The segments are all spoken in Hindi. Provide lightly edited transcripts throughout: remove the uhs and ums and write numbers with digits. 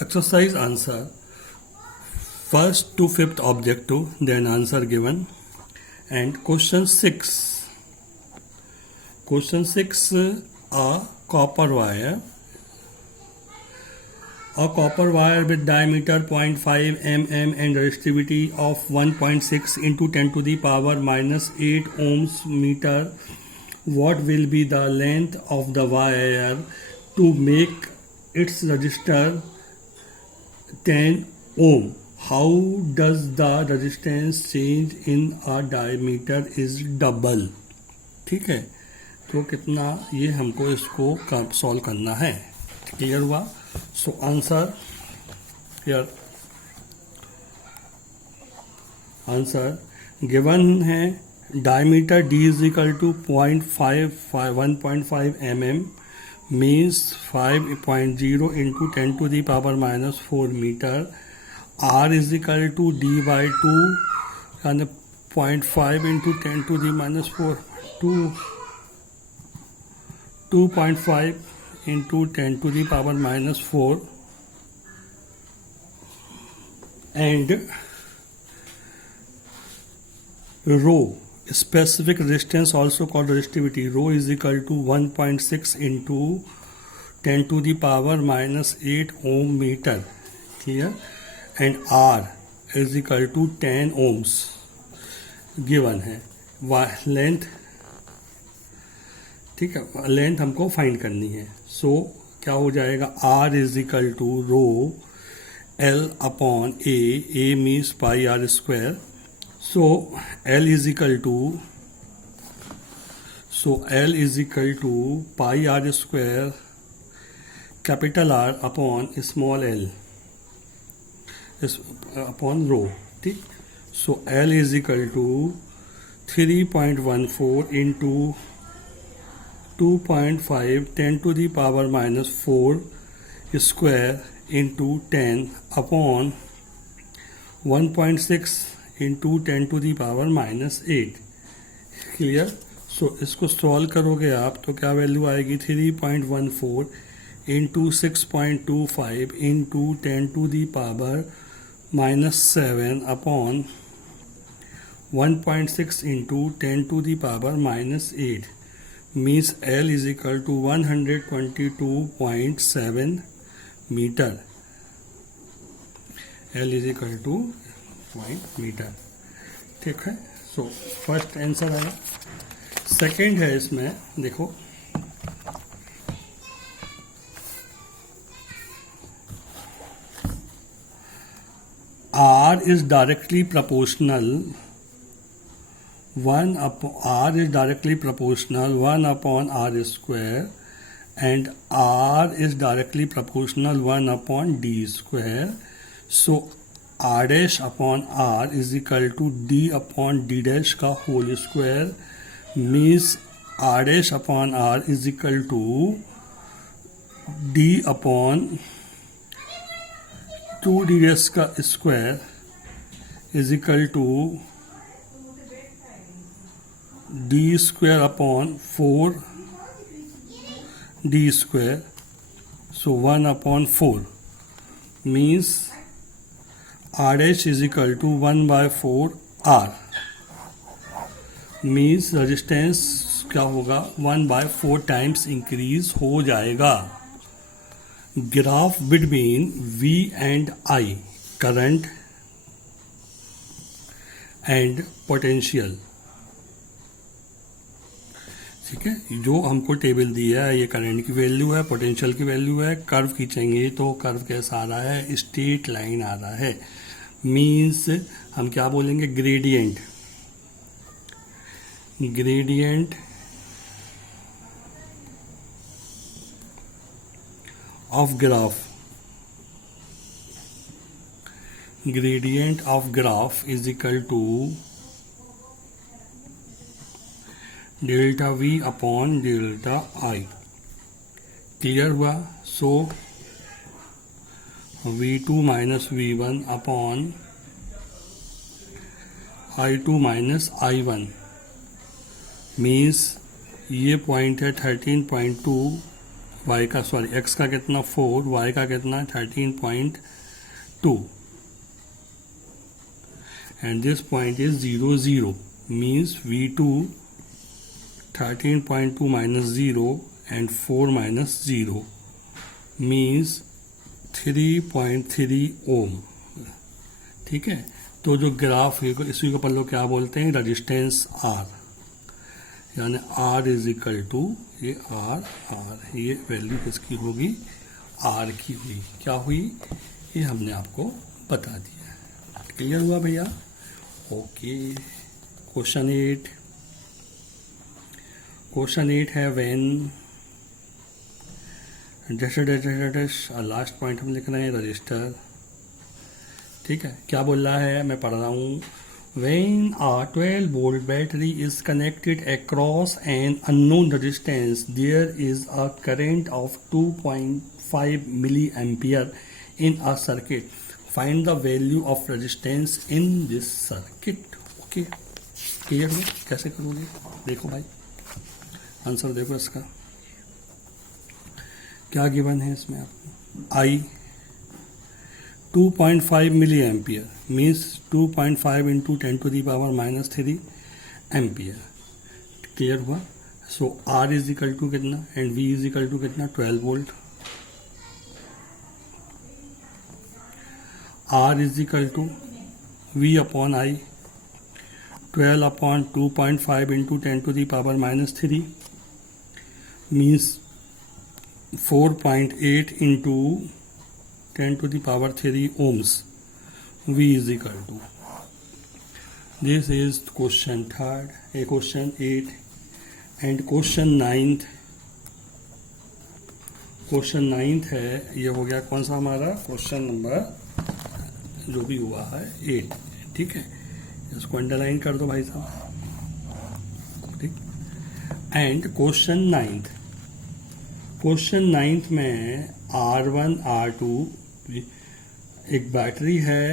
Exercise answer first to fifth objective, then answer given. And question 6. Question 6, a copper wire. A copper wire with diameter 0.5 mm and resistivity of 1.6 into 10 to the power minus 8 ohms meter. What will be the length of the wire to make its resistor 10 ohm? How does the resistance change in a diameter is double? ठीक है, तो कितना ये हमको इसको सॉल्व करना है. क्लियर हुआ? So answer here, answer given है. Diameter d is equal to 1.5 mm means 5.0 into 10 to the power minus 4 meter. R is equal to d by 2 and 0.5 into 10 to the minus 4 2.5 into 10 to the power minus 4 and rho, specific resistance also called resistivity, rho is equal to 1.6 into 10 to the power minus 8 ohm meter. Clear? And R is equal to 10 ohms given है. लेंथ, ठीक है, लेंथ हमको फाइंड करनी है. सो क्या हो जाएगा? R is equal to rho L upon A means pi r square. So L is equal to pi r square capital R upon small l upon rho. ठीक. So L is equal to 3.14 into 2.5 10 to the power minus 4 square into 10 upon 1.6 into 10 to the power minus 8. Clear? सो इसको सॉल्व करोगे आप तो क्या वैल्यू आएगी? 3.14 into 6.25 into 10 to the power minus 7 upon 1.6 into 10 to the power minus 8 means L is equal to 122.7 meter. L is equal to meter. ठीक है. सो फर्स्ट आंसर आया. सेकेंड है, इसमें देखो R is directly proportional 1 upon R square and R is directly proportional 1 upon D square. So R dash upon R is equal to D upon D dash का whole square means R dash upon R is equal to D upon 2D dash का square is equal to D square upon 4D square. So 1 upon 4 means R dash is equal to 1 by 4 R means resistance क्या होगा? 1 by 4 times increase हो जाएगा. Graph between V and I, current and potential. ठीक है, जो हमको टेबल दिया है ये करंट की वैल्यू है, पोटेंशियल की वैल्यू है. कर्व खींचेंगे तो कर्व कैसा आ रहा है? स्ट्रेट लाइन आ रहा है. मीन्स हम क्या बोलेंगे? Gradient of graph is equal to delta V upon delta I. Clear हुआ? So V2 minus V1 upon I2 minus I1 means ये पॉइंट है 13.2 वाई का सॉरी एक्स का कितना 4, वाई का कितना 13.2 and this point is 0 0 means V2 13.2 minus 0 and 4 minus 0 means 3.3 ओम। ठीक है, तो जो ग्राफ है इसी को अपन लोग क्या बोलते हैं, रजिस्टेंस आर, यानी आर इज इक्वल टू ये आर, ये वैल्यू किसकी होगी, आर की हुई। क्या हुई, ये हमने आपको बता दिया। क्लियर हुआ भैया? ओके। क्वेश्चन 8 है व्हेन लास्ट पॉइंट हम लिख रहे हैं रजिस्टर। ठीक है, क्या बोल रहा है, मैं पढ़ रहा हूँ। When a 12 volt battery is connected across an unknown resistance, there is a current of 2.5 milliampere in a circuit. Find the value of resistance in this circuit. Okay, clear हो? कैसे करोगे, देखो भाई आंसर देखो इसका क्या गिवन है इसमें आपको। I 2.5 milli ampere means 2.5 into 10 to the power minus 3 ampere. Clear हुआ? So R is equal to कितना and V is equal to कितना, 12 volt. R is equal to V upon I, 12 upon 2.5 into 10 to the power minus 3 means 4.8 into 10 to the power 3 ohms. V is equal to. This is question 3rd, question 8 and question 9th. Question 9th है, ये हो गया कौन सा हमारा क्वेश्चन नंबर जो भी हुआ है 8। ठीक है, इसको अंडरलाइन कर दो भाई साहब। ठीक, and question 9th। Question 9th में R1 R2 एक बैटरी है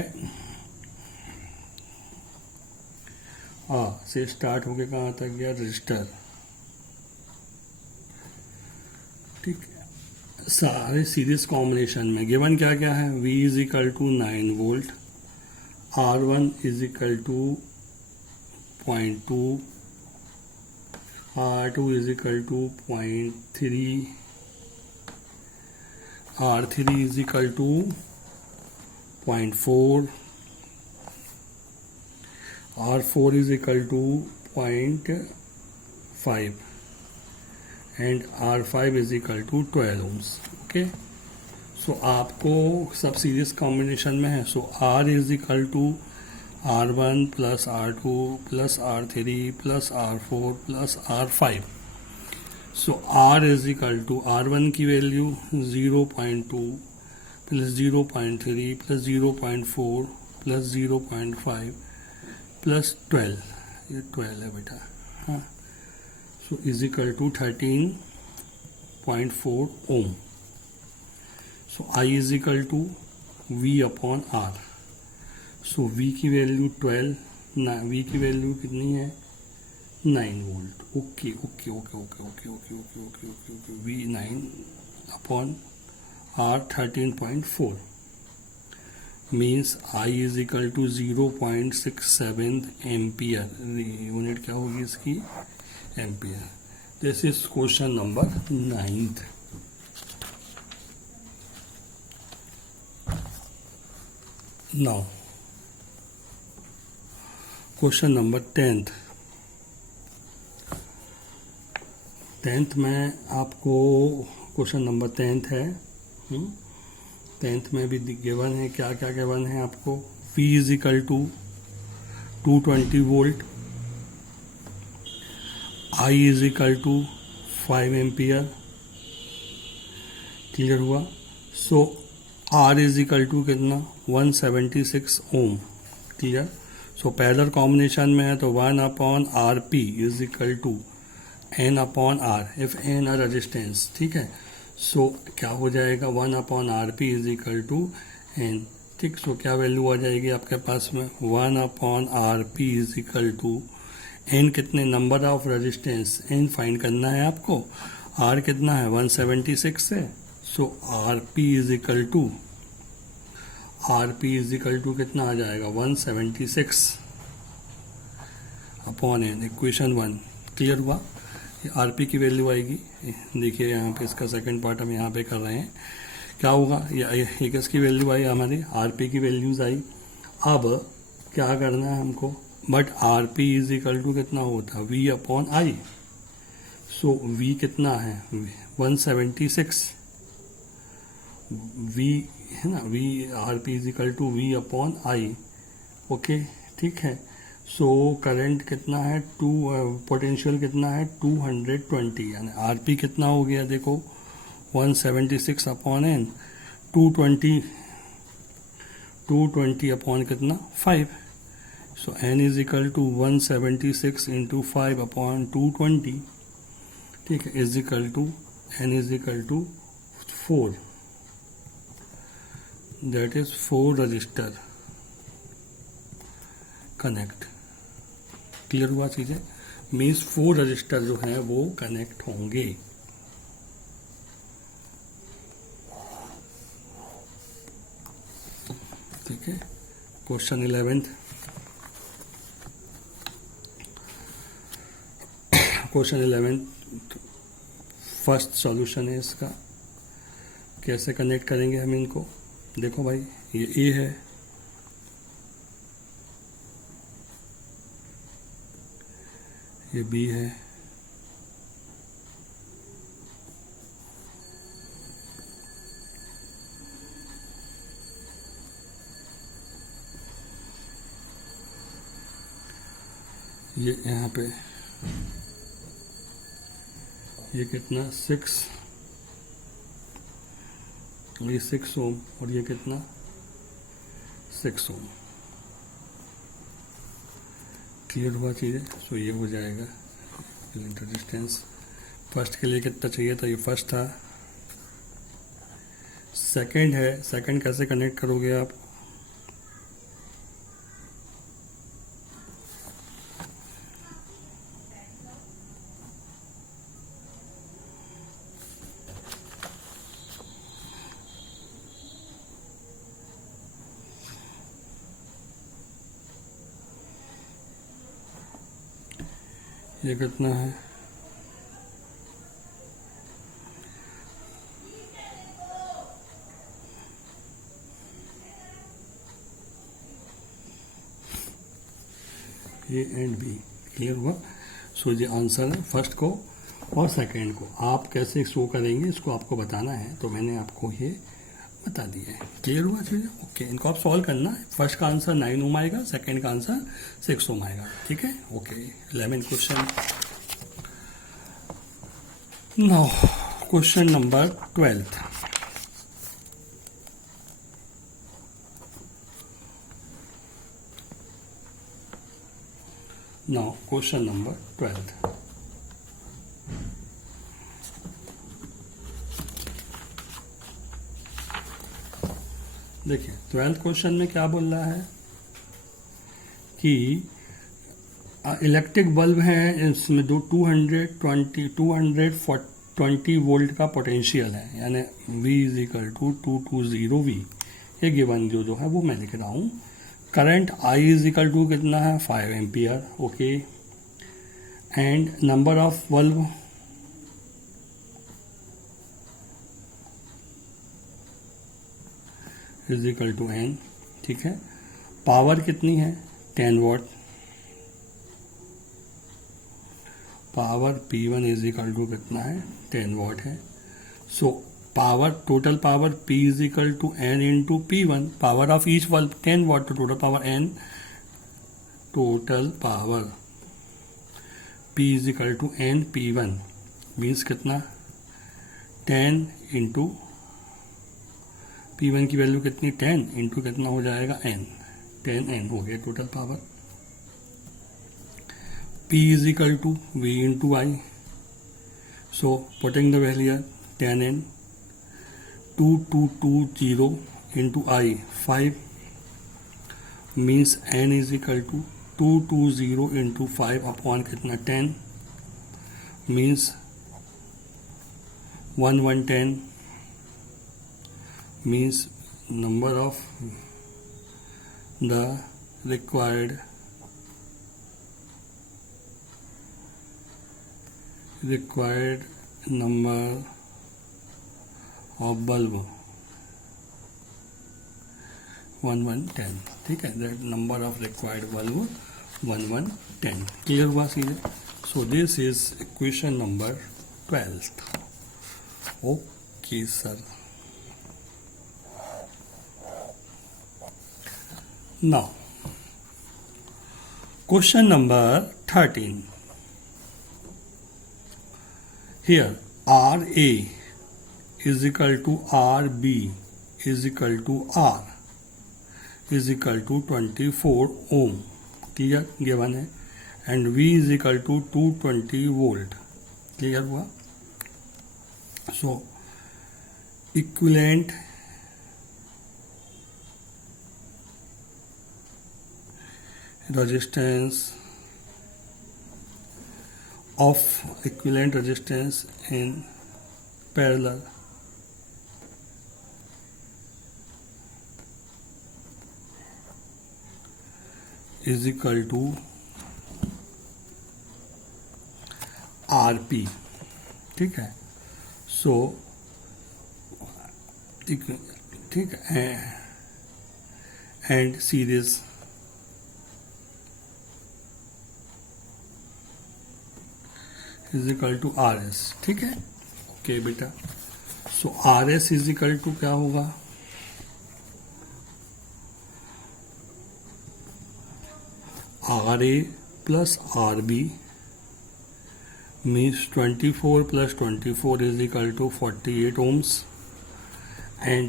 से स्टार्ट होके कहाँ तक गया, रजिस्टर। ठीक, सारे सीरीज कॉम्बिनेशन में गिवन क्या क्या है, V is equal to 9 volt, R1 is equal to 0.2, R2 is equal to 0.3, R3 is equal to 0.4, R4 is equal to 0.5 and R5 is equal to 12 ohms. Okay, so आपको सब सीरीज कॉम्बिनेशन में है। सो R is equal to R1 plus R2 plus R3 plus R4 plus R5। So R is equal to R1 की value 0.2 plus 0.3 plus 0.4 plus 0.5 plus 12, ये 12 है बेटा, हाँ। So is equal to 13.4 ohm. So I is equal to V upon R। So V की वैल्यू 12, V की वैल्यू कितनी है, 9 volt. Okay okay okay okay okay okay okay okay okay okay V 9 upon R 13.4 means I is equal to 0.67 ampere. Unit क्या होगी इसकी, ampere. This is question number 9th। Now question number 10th। 10th में आपको क्वेश्चन नंबर 10th है। 10th में भी गिवन है, क्या क्या गिवन है आपको, V is equal to 220 volt, I is equal to 5 ampere. Clear हुआ? So R is equal to कितना, 176 ohm. Clear? So parallel combination में है तो 1 upon R P is equal to N upon R, if N a resistance. ठीक है, सो क्या हो जाएगा, 1 upon R P is equal to N। ठीक, सो क्या वैल्यू आ जाएगी आपके पास में, 1 upon R P is equal to N कितने, number of resistance N find करना है आपको, आर कितना है 176 से, so R P is equal to कितना आ जाएगा 176 अपॉन एन, इक्वेशन 1। क्लियर हुआ? आर पी की वैल्यू आएगी, देखिए यहाँ पे इसका सेकंड पार्ट हम यहाँ पे कर रहे हैं। क्या होगा, ये किसकी वैल्यू आई हमारी, आर पी की वैल्यूज आई। अब क्या करना है हमको, but R P is equal to कितना होता है V upon I. So V कितना है 176, वी है ना, V R P is equal to V upon I. Okay, ठीक है। सो करंट कितना है पोटेंशियल कितना है 220, यानी आर पी कितना हो गया देखो 176 अपॉन एन, 220 अपॉन कितना 5। So N is equal to 176 into 5 upon 220, ठीक है, is equal to N is equal to 4, that is 4 resistor connect. Clear हुआ चीजें? मीन्स 4 रजिस्टर जो हैं वो कनेक्ट होंगे। ठीक है, question 11th। Question 11th first solution है इसका। कैसे कनेक्ट करेंगे हम इनको, देखो भाई, ये ए है, ये बी है, ये यहाँ पे ये कितना 6, ये 6 ओम, और ये कितना 6 ओम। क्लियर हुआ चीज़ें? सो ये हो जाएगा रेजिस्टेंस। फर्स्ट के लिए कितना चाहिए था, ये फर्स्ट था। सेकंड है, सेकंड कैसे कनेक्ट करोगे आप, ये कितना है, ए एंड बी। क्लियर हुआ? सो ये आंसर है फर्स्ट को और सेकंड को। आप कैसे शो करेंगे इसको आपको बताना है, तो मैंने आपको ये बता दिया है। क्लियर हुआ चीज़ें? ओके, इनको आप सॉल्व करना है। फर्स्ट का आंसर 9 ओम आएगा, सेकंड का आंसर 6 ओम आएगा। ठीक है, okay. 11th question. Now question number 12th। Now question number 12th। देखिए 12th क्वेश्चन में क्या बोल रहा है कि इलेक्ट्रिक बल्ब है, इसमें 220 वोल्ट का पोटेंशियल है, यानी V is equal to 220V। ये गिवन जो है वो मैं लिख रहा हूँ। Current I is equal to कितना है 5 ampere. Okay, and number of bulb is equal to n। ठीक है, पावर कितनी है 10 watt. Power P1 is equal to कितना है 10 वॉट है। So power, total power P is equal to n into P1। Power of each bulb 10 watt, तो total power n। Total power P is equal to n P1 means कितना 10 इंटू P1 की वैल्यू कितनी 10 इंटू कितना हो जाएगा n, 10n हो गया total power. P is equal to V into I. So putting the value 10n, 2220 into I 5 means n is equal to 220 into 5 upon कितना 10 means 110 means number of the required number of bulb 1110. ठीक है, that number of required bulb 1110. Clear हुआ सीधे. So this is equation number 12. Okay sir. Now question number 13. Here RA is equal to RB is equal to R is equal to 24 ohm. Clear? given है. And V is equal to 220 volt. Clear हुआ. So equivalent resistance of equivalent resistance in parallel is equal to RP. ठीक है. सो ठीक है, and series is equal to RS. ठीक है. ओके बेटा. So RS is equal to क्या होगा? RA plus RB means 24 plus 24 is equal to 48 ohms, and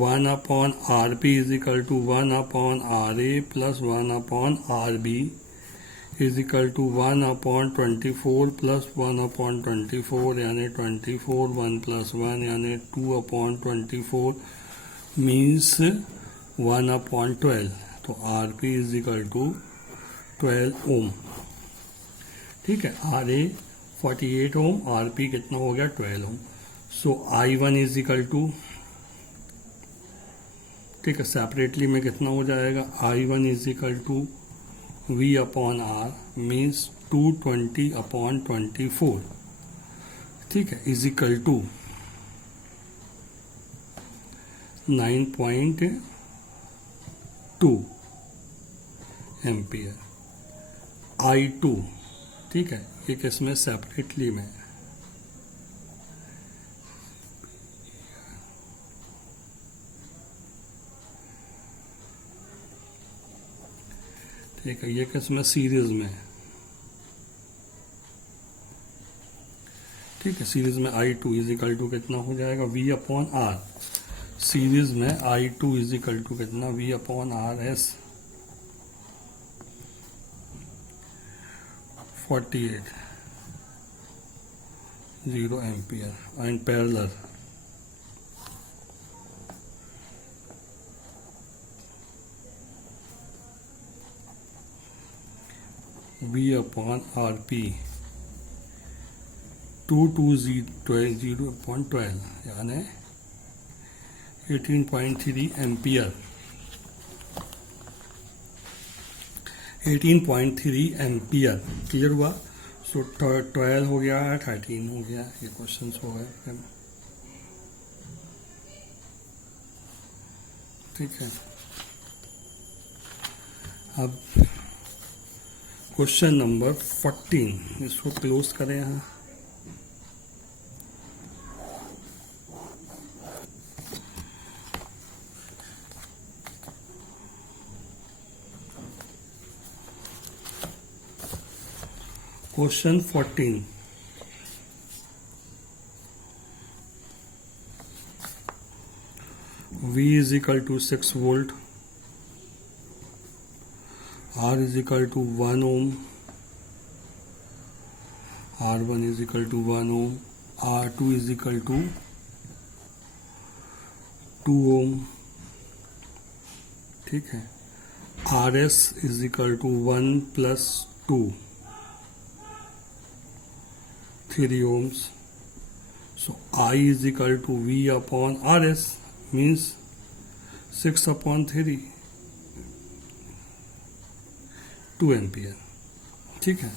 1 upon RP is equal to 1 upon RA plus 1 upon RB is equal to 1 upon 24 plus 1 upon 24 यानी 24 1 plus 1 यानी 2 upon 24 means 1 upon 12. तो RP is equal to 12 ohm. ठीक है. RA 48 ohm, RP कितना हो गया? 12 ohm. So I1 is equal to, ठीक है, सेपरेटली में कितना हो जाएगा? I1 is equal to V upon R means 220 upon 24. ठीक है. Is equal to 9.2 ampere. I2, ठीक है, ये किसमें? सेपरेटली में. ठीक है, ये किसमें? सीरीज में. ठीक है. सीरीज में I2 इज इक्वल टू कितना हो जाएगा? V upon R. सीरीज में I2 इज इक्वल टू कितना? V upon RS 48 0 ampere. And parallel V upon RP 220.12 यानी 18.3 एम्पियर. 18.3 एम्पियर. क्लियर हुआ. सो 12 हो गया, 13 हो गया. ये क्वेश्चंस हो गए. ठीक है. अब क्वेश्चन नंबर 14, इसको क्लोज करें यहाँ. Question 14. V is equal to 6 volt, R is equal to 1 ohm, R1 is equal to 1 ohm, R2 is equal to 2 ohm. ठीक है. RS is equal to 1 plus 2 3 ohms. So I is equal to V upon RS means 6/3 2 ampere. ठीक है.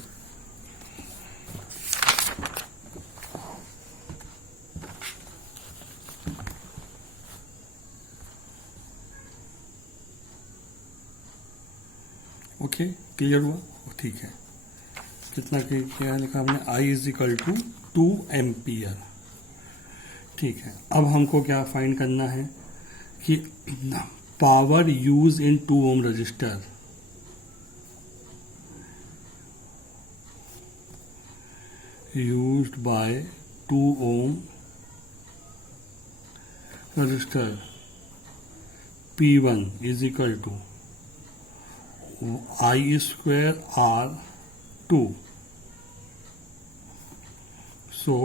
ओके, क्लियर हुआ? ठीक है. कितना क्या लिखा हमने? I is equal to 2 ampere. ठीक है. अब हमको क्या फाइंड करना है कि power use in 2 ohm resistor. Used by 2 ohm resistor P1 is equal to I square R2. So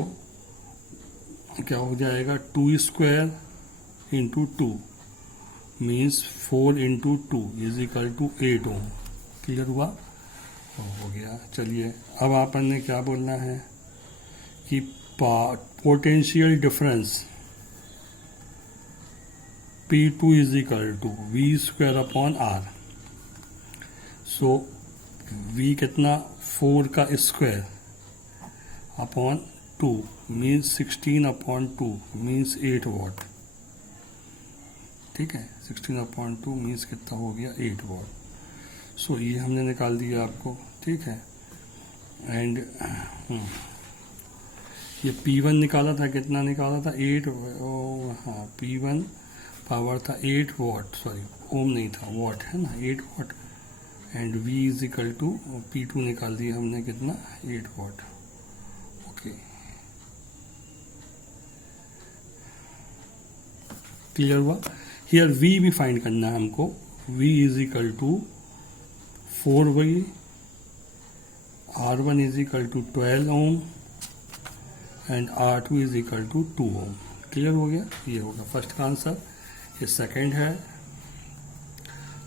क्या हो जाएगा? 2 square into 2 means 4 into 2 is equal to 8 ohm. Clear हुआ? हो गया. चलिए, अब आपन ने क्या बोलना है कि potential difference P2 is equal to V square upon R. So V कितना? 4 का square upon 2 means 16/2 means 8 watt. ठीक है. 16/2 मीन्स कितना हो गया? 8 वॉट. सो ये हमने निकाल दिया आपको. ठीक है. एंड ये P1 निकाला था. कितना निकाला था? 8. हाँ, P1 पावर था 8 वॉट. सॉरी, ओम नहीं था, वॉट है ना, 8 watt. And V is equal to P2 निकाल दिया हमने. कितना? 8 वॉट. ओके, क्लियर हुआ? हियर V भी फाइंड करना है हमको. V is equal to 4V. R1 is equal to 12 ohm and R2 is equal to 2 ohm. Clear हो गया? ये होगा फर्स्ट का आंसर. ये सेकंड है,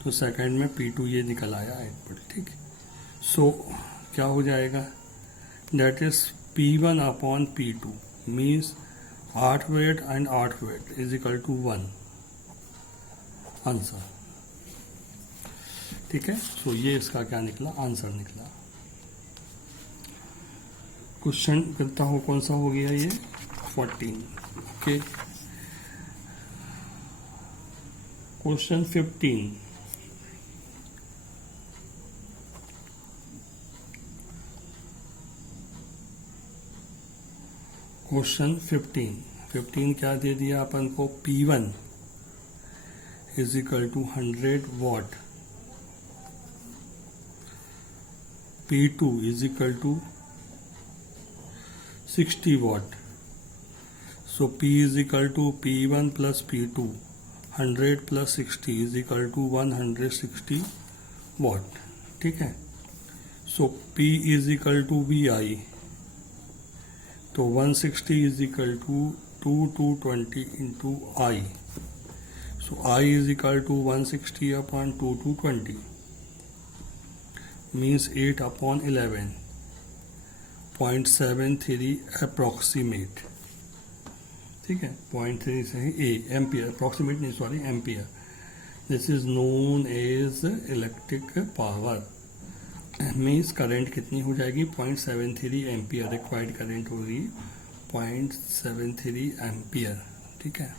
तो सेकंड में P2 ये निकल आया आउटपुट. ठीक. सो क्या हो जाएगा? That is P1 upon P2 means 8 watt and 8 watt is equal to 1 answer. ठीक है. सो ये इसका क्या निकला? आंसर निकला. क्वेश्चन करता हूँ कौन सा हो गया ये? 14. ओके. क्वेश्चन 15. क्वेश्चन 15 क्या दे दिया अपन को? P1 is equal to 100 watt. P2 is equal to 60 watt. So P is equal to P1 plus P2. 100 plus 60 is equal to 160 watt. ठीक है. So P is equal to VI. तो 160 is equal to 220 into I. So I is equal to 160 upon 220 means 8/11 0.73 approximate. ठीक है. 0.3 से ही एम्पियर. अप्रोक्सीमेट नहीं, sorry, ampere. This is known as electric power. Means current कितनी हो जाएगी? 0.73 एम्पियर. रिक्वायर्ड करंट होगी 0.73 एम्पियर. ठीक है.